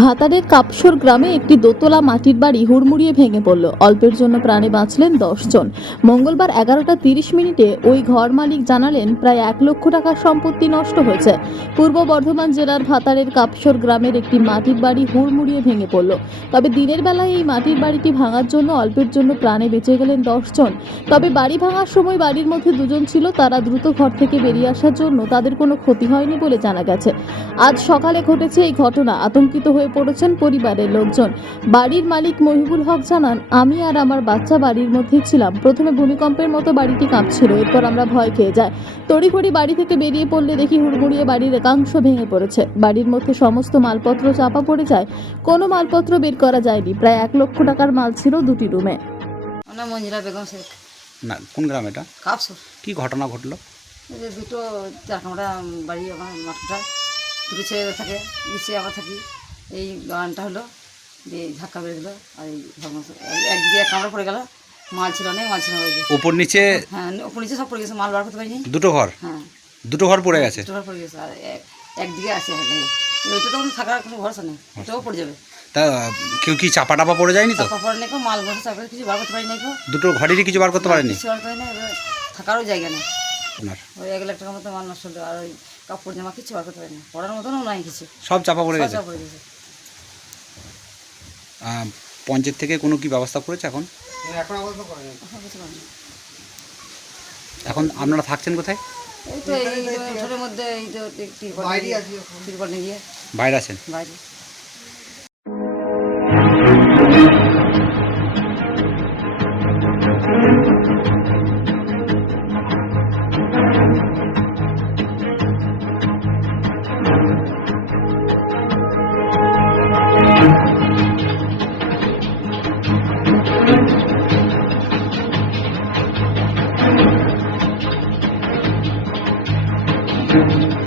ভাতারের কাপসর গ্রামে একটি দোতলা মাটির বাড়ি হুড়মুড়িয়ে ভেঙে পড়ল। অল্পের জন্য প্রাণে বাঁচলেন 10 জন। মঙ্গলবার 11:30 ওই ঘর মালিক জানালেন প্রায় 1 লক্ষ টাকার সম্পত্তি নষ্ট হয়েছে। পূর্ব বর্ধমান জেলার ভাতারের কাপসর গ্রামের একটি মাটির বাড়ি হুড়মুড়িয়ে ভেঙে পড়ল। তবে দিনের বেলায় এই মাটির বাড়িটি ভাঙার জন্য অল্পের জন্য প্রাণে বেঁচে গেলেন 10 জন। তবে বাড়ি ভাঙার সময় বাড়ির মধ্যে দুজন ছিল, তারা দ্রুত ঘর থেকে বেরিয়ে আসার জন্য তাদের কোনো ক্ষতি হয়নি বলে জানা গেছে। আজ সকালে ঘটেছে এই ঘটনা। আতঙ্কিত হয়ে পড়েছেন পরিবারের লোকজন। বাড়ির মালিক মহিবুল হক জানান, আমি আর আমার বাচ্চা বাড়ির মধ্যেই ছিলাম। প্রথমে ভূমিকম্পের মতো বাড়িটি কাঁপছিল, এরপর আমরা ভয় খেয়ে যাই। তড়িঘড়ি বাড়ি থেকে বেরিয়ে পড়লে দেখি হুড়মুড়িয়ে বাড়ির একাংশ ভেঙে পড়েছে। বাড়ির মধ্যে সমস্ত মালপত্র চাপা পড়ে যায়, কোনো মালপত্র বের করা যায়নি। প্রায় 1 লক্ষ টাকার মাল ছিল 2টি রুমে। মঞ্জিরা বেগম শেখ। না, কোন গ্রাম এটা? কাপসর। কি ঘটনা ঘটলো? এই যে দুটো 4 কামরা বাড়ি, আমার মাঠটা দুটো ছেলে থাকে, নিচে আমরা থাকি। এই গানটা হলো যে ধাক্কা বেড়ে গেলো, আর এই একদিকে 1 কামরা পড়ে গেল। মাল ছিল অনেক, মাল ছিল উপর নিচে। হ্যাঁ, উপর নিচে সব পড়ে গেছে, মাল বার করতে পারিনি। দুটো ঘর? হ্যাঁ, দুটো ঘর পড়ে গেছে। দুটো ঘর পড়ে গেছে, আর একদিকে আছে। ওইটা তখন থাকার কোনো ভরসা নেই, ওটাও পড়ে যাবে। তা কেউ কি চাপা টাপা পড়ে যায়নি তো? চাপা পড়ে নেই, মাল বসে চাপা কিছু বার করতে পারি নাই। দুটো ঘরেরই কিছু বার করতে পারেনি? কিছু বার করে নাই, থাকারও জায়গা নেই। আপনার ওই 1 লাখ টাকার মতো মাল নষ্ট হলো, আর ওই কাপড় জামা কিছু বার করতে পারিনি, পড়ার মতনও নাই কিছু, সব চাপা পড়ে গেছে। চাপা পড়ে গেছে। পঞ্চায়েত থেকে কোনো কি ব্যবস্থা করেছে এখন? এখন আপনারা থাকছেন কোথায়? এই তো এই ঘরের মধ্যে, এই তো তিরপল নিয়ে বাইরে আছেন? বাইরে। Thank you.